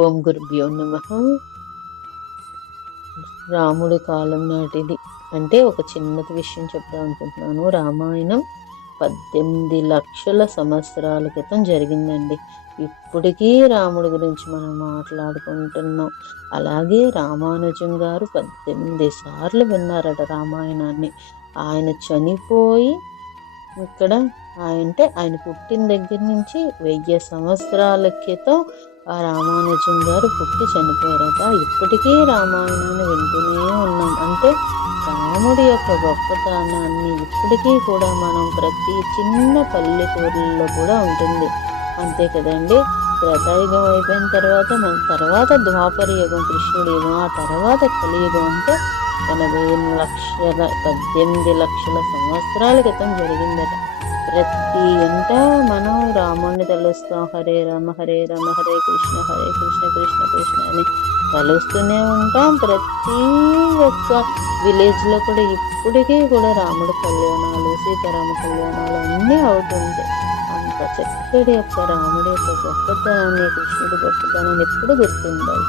ఓం గురుభ్యో నమః. రాముడి కాలం నాటిది అంటే ఒక చిన్నది విషయం చెప్దాం అనుకుంటున్నాను. రామాయణం 18 లక్షల సంవత్సరాల క్రితం జరిగిందండి. ఇప్పటికీ రాముడి గురించి మనం మాట్లాడుకుంటున్నాం. అలాగే రామానుజం గారు 18 సార్లు విన్నారట రామాయణాన్ని. ఆయన చనిపోయి ఇక్కడ ఆయన పుట్టిన దగ్గర నుంచి 1000 సంవత్సరాల క్రితం ఆ రామానుజం గారు పుట్టి చనిపోయారట. ఇప్పటికీ రామాయణాన్ని వింటూనే ఉన్నాం. అంటే రాముడి యొక్క గొప్పతనాన్ని ఇప్పటికీ కూడా మనం ప్రతి చిన్న పల్లెటూరుల్లో కూడా ఉంటుంది. అంతే కదండి. త్రేతాయుగం అయిపోయిన తర్వాత మన తర్వాత ద్వాపర యుగం, కృష్ణుడి యుగం, ఆ తర్వాత కలియుగం. అంటే 18 లక్షల సంవత్సరాల క్రితం జరిగిందట. ప్రతి ఇంట మనం రాముణ్ణి తలుస్తాం. హరే రామ హరే రామ హరే కృష్ణ కృష్ణ కృష్ణ అని తలుస్తూనే ఉంటాం. ప్రతి ఒక్క విలేజ్లో కూడా ఇప్పటికీ కూడా రాముడి కళ్యాణాలు, సీతారామ కళ్యాణాలు అన్నీ అవుతుంటాయి. అంత చక్కటి యొక్క రాముడి యొక్క గొప్పతనాన్ని, కృష్ణుడి గొప్పతనాన్ని ఎప్పుడు గుర్తుండాలి.